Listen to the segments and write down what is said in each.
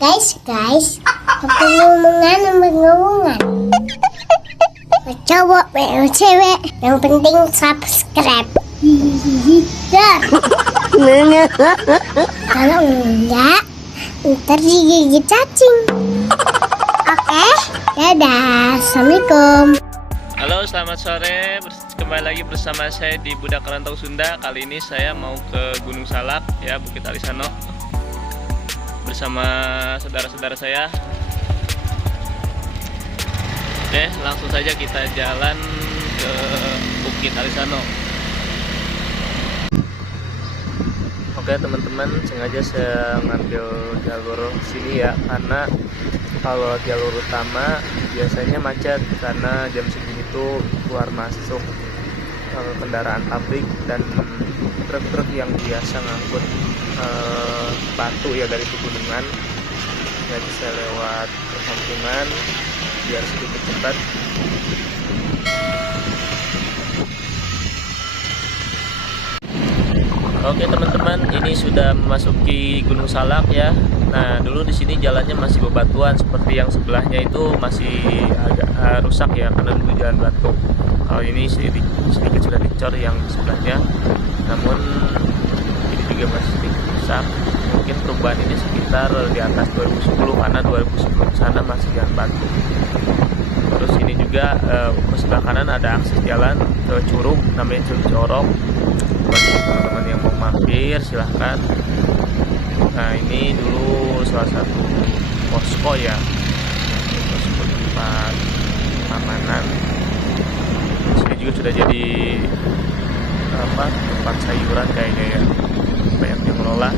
Guys, ngomongan. Cowok, cewek, yang penting subscribe. Dah. Kalau enggak, ntar digigit cacing. Oke, dadah. Assalamualaikum. Halo, selamat sore. Kembali lagi bersama saya di Budak Rantau Sunda. Kali ini saya mau ke Gunung Salak, ya, Bukit Alisano, bersama saudara-saudara saya. Oke, langsung saja kita jalan ke Bukit Alisano. Oke teman-teman, sengaja saya ngambil jalur sini ya, karena kalau jalur utama biasanya macet karena jam segini tuh keluar masuk kendaraan pabrik dan truk-truk yang biasa ngangkut batu ya dari pegunungan. Jadi saya lewat perkampungan biar sedikit cepat. Oke teman-teman, ini sudah memasuki Gunung Salak ya. Nah, dulu di sini jalannya masih bebatuan, seperti yang sebelahnya itu masih agak rusak ya karena dulu jalan batu. Kalau ini sedikit sudah dicor yang sebelahnya, namun ini juga masih sedikit rusak. Mungkin perubahan ini sekitar di atas 2010 karena 2010 sana masih jalan batu. Terus ini juga ke sebelah kanan ada akses jalan ke curug namanya Curug Corok. Bagi teman-teman yang mau mampir silahkan. Nah, ini dulu salah satu posko ya, posko tempat pengamanan. Sini juga sudah jadi tempat sayuran kayaknya ya, banyak yang mengelola.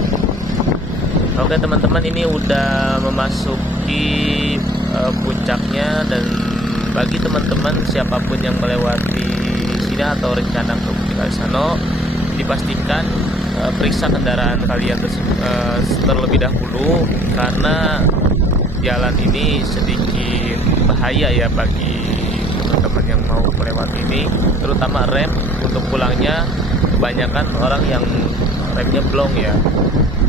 Oke teman-teman, ini udah memasuki puncaknya, dan bagi teman-teman siapapun yang melewati sini atau rencana ke Bukit Alisano, dipastikan periksa kendaraan kalian terlebih dahulu, karena jalan ini sedikit bahaya ya bagi teman-teman yang mau melewati ini, terutama rem untuk pulangnya. Kebanyakan orang yang remnya blong ya.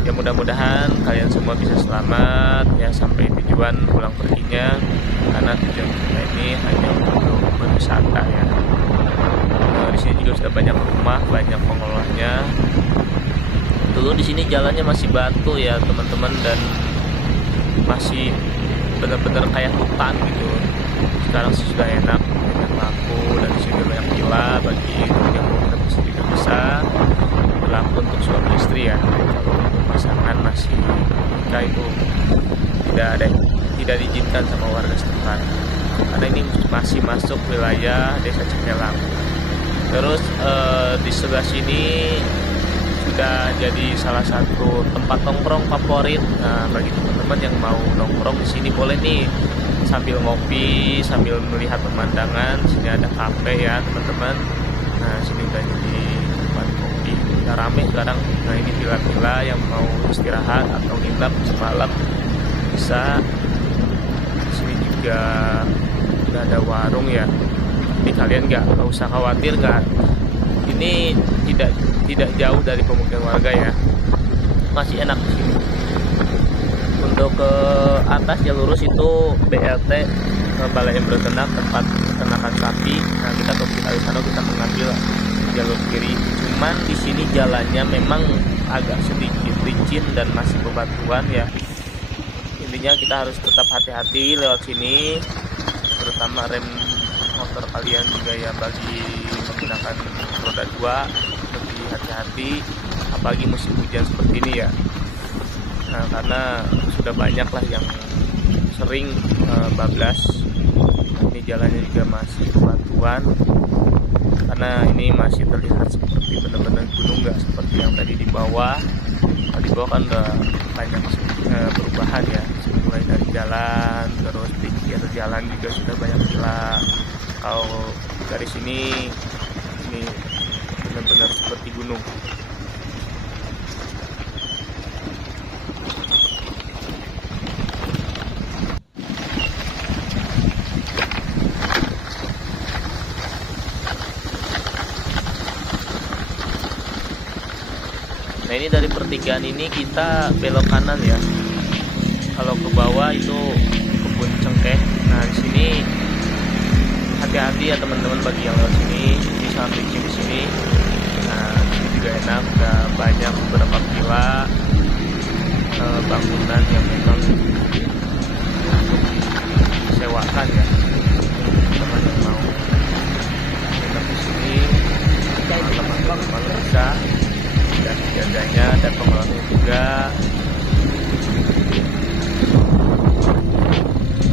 Ya mudah-mudahan kalian semua bisa selamat ya sampai tujuan pulang perginya, karena tujuan kita ini hanya untuk berwisata ya. Di sini juga sudah banyak rumah, banyak pengelolanya. Dulu di sini jalannya masih batu ya teman-teman, dan masih benar-benar kayak hutan gitu. Sekarang sih sudah enak laku, dan di sini banyak villa bagi yang mau menebus juga bisa. Berlaku untuk suami istri ya. Kalau pasangan masih nikah itu tidak diizinkan sama warga setempat, karena ini masih masuk wilayah Desa Cengkelang. Terus di sebelah sini sudah jadi salah satu tempat nongkrong favorit. Nah, bagi teman-teman yang mau nongkrong di sini boleh nih, sambil ngopi, sambil melihat pemandangan. Sini ada kafe ya teman-teman. Nah, sini udah jadi tempat kopi, udah rame sekarang. Nah, ini villa-villa yang mau istirahat atau nginap semalam bisa. Di sini juga udah ada warung ya. Ini kalian nggak usah khawatir, ini tidak jauh dari pemukiman warga ya, masih enak di sini. Untuk ke atas ya lurus itu BLT Balai Berternak, tempat peternakan sapi. Nah, kita ke Bukit Alisano kita mengambil jalur kiri. Cuman di sini jalannya memang agak sedikit licin dan masih bebatuan ya. Intinya kita harus tetap hati-hati lewat sini, terutama rem motor kalian juga ya, bagi menggunakan roda 2 lebih hati-hati, apalagi musim hujan seperti ini ya. Nah, karena sudah banyak lah yang sering bablas. Ini jalannya juga masih batuan, karena ini masih terlihat seperti benar-benar gunung, nggak seperti yang tadi di bawah. Kalau di bawah kan udah banyak perubahan ya, mulai dari jalan, terus pinggir jalan juga sudah banyak villa. Kalau dari sini ini benar-benar seperti gunung. Nah, ini dari pertigaan ini kita belok kanan ya. Kalau ke bawah itu kebun cengkeh. Nah di sini hati-hati ya teman-teman bagi yang lewat sini, di samping di sini. Nah ini juga enak, udah banyak beberapa villa, bangunan yang memang disewakan ya. Teman yang mau datang di sini malam bisa, dan jaganya dan pengelolanya juga.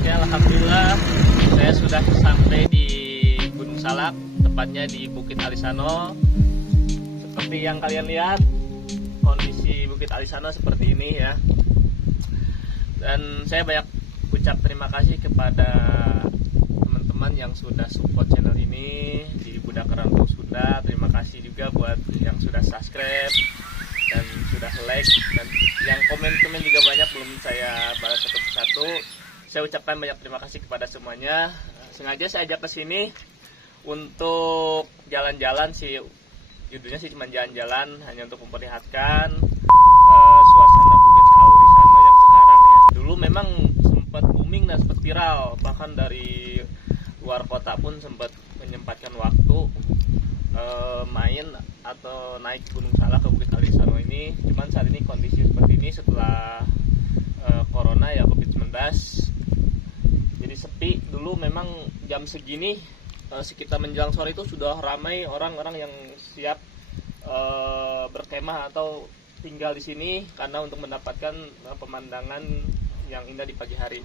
Ya, alhamdulillah saya sudah sampai di Gunung Salak, tepatnya di Bukit Alisano. Seperti yang kalian lihat, kondisi Bukit Alisano seperti ini ya. Dan saya banyak ucap terima kasih kepada teman-teman yang sudah support channel ini di Budak Rantau Sunda. Terima kasih juga buat yang sudah subscribe dan sudah like, dan yang komen-komen juga banyak, belum saya balas satu persatu. Saya ucapkan banyak terima kasih kepada semuanya. Sengaja saya ajak ke sini untuk jalan-jalan sih, judulnya sih cuma jalan-jalan, hanya untuk memperlihatkan suasana Bukit Alisano yang sekarang ya. Dulu memang sempat booming dan sempat viral, bahkan dari luar kota pun sempat menyempatkan waktu main atau naik Gunung Salak ke Bukit Alisano ini. Cuman saat ini kondisi seperti ini setelah corona ya, COVID-19, jadi sepi. Dulu memang jam segini sekitar menjelang sore itu sudah ramai orang-orang yang siap berkemah atau tinggal di sini karena untuk mendapatkan pemandangan yang indah di pagi hari.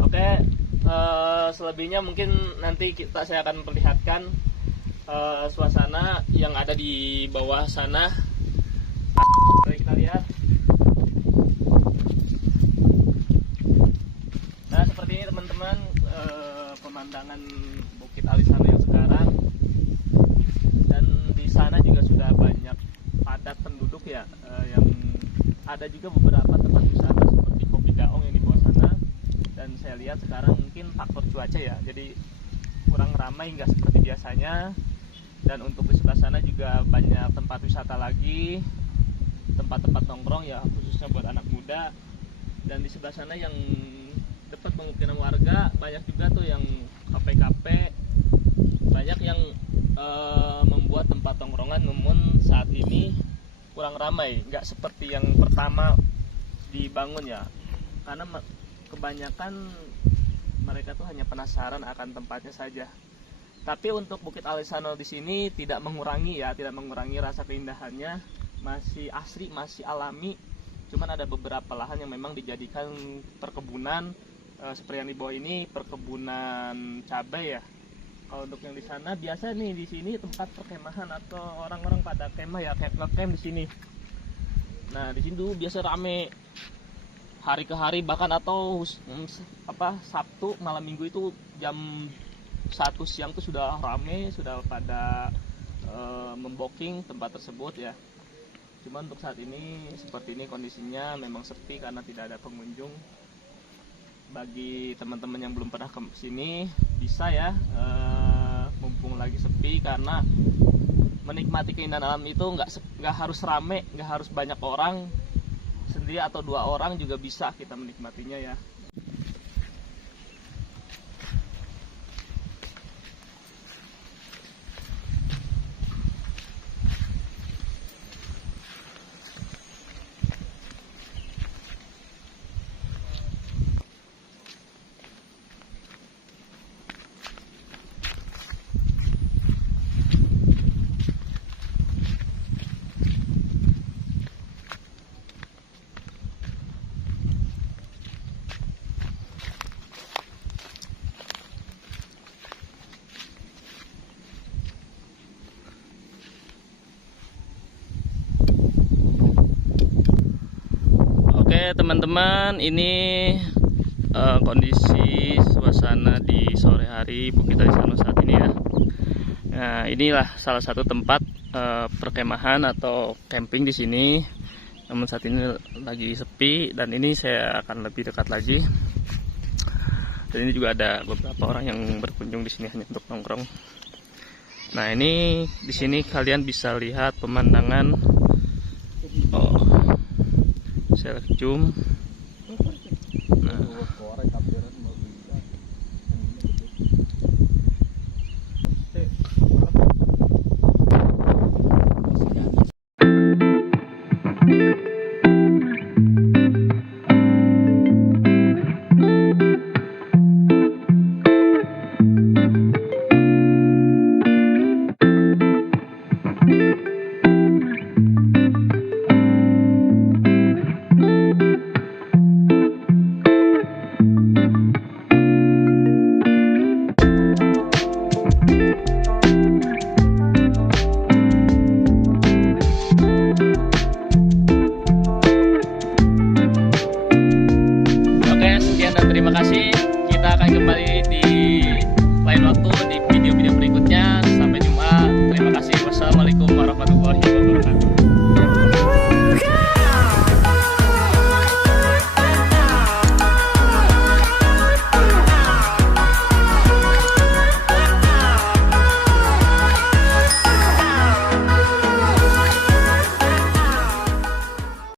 Oke, selebihnya mungkin nanti saya akan memperlihatkan suasana yang ada di bawah sana. Mari kita lihat. Nah seperti ini teman-teman, pemandangan Bukit Alisano yang sekarang. Dan di sana juga sudah banyak padat penduduk ya, yang ada juga beberapa tempat wisata seperti Kopi Gaong yang di bawah sana. Dan saya lihat sekarang mungkin faktor cuaca ya, jadi kurang ramai, nggak seperti biasanya. Dan untuk di sebelah sana juga banyak tempat wisata lagi, tempat-tempat nongkrong ya, khususnya buat anak muda. Dan di sebelah sana yang dekat pemukiman warga, banyak juga tuh yang kafe-kafe, banyak yang membuat tempat tongkrongan. Namun saat ini kurang ramai, nggak seperti yang pertama dibangun ya, karena kebanyakan mereka tuh hanya penasaran akan tempatnya saja. Tapi untuk Bukit Alisano di sini tidak mengurangi rasa keindahannya, masih asri, masih alami. Cuman ada beberapa lahan yang memang dijadikan perkebunan, seperti yang di bawah ini perkebunan cabai ya. Kalau untuk yang di sana biasa nih, di sini tempat perkemahan atau orang-orang pada kemah ya, kayak ngecamp di sini. Nah di sini dulu biasa rame hari ke hari, bahkan atau Sabtu malam Minggu itu jam 1 siang tuh sudah rame, sudah pada membooking tempat tersebut ya. Cuma untuk saat ini seperti ini kondisinya, memang sepi karena tidak ada pengunjung. Bagi teman-teman yang belum pernah ke sini bisa ya, mumpung lagi sepi, karena menikmati keindahan alam itu nggak harus rame, nggak harus banyak orang, sendiri atau 2 orang juga bisa kita menikmatinya ya. Teman-teman, ini kondisi suasana di sore hari Bukit Alisano saat ini ya. Nah, inilah salah satu tempat perkemahan atau camping di sini. Namun saat ini lagi sepi, dan ini saya akan lebih dekat lagi. Dan ini juga ada beberapa orang yang berkunjung di sini hanya untuk nongkrong. Nah, ini di sini kalian bisa lihat pemandangan. Saya zoom. Korek kapiran mau bisa. Oke, sekian dan terima kasih. Kita akan kembali di lain waktu di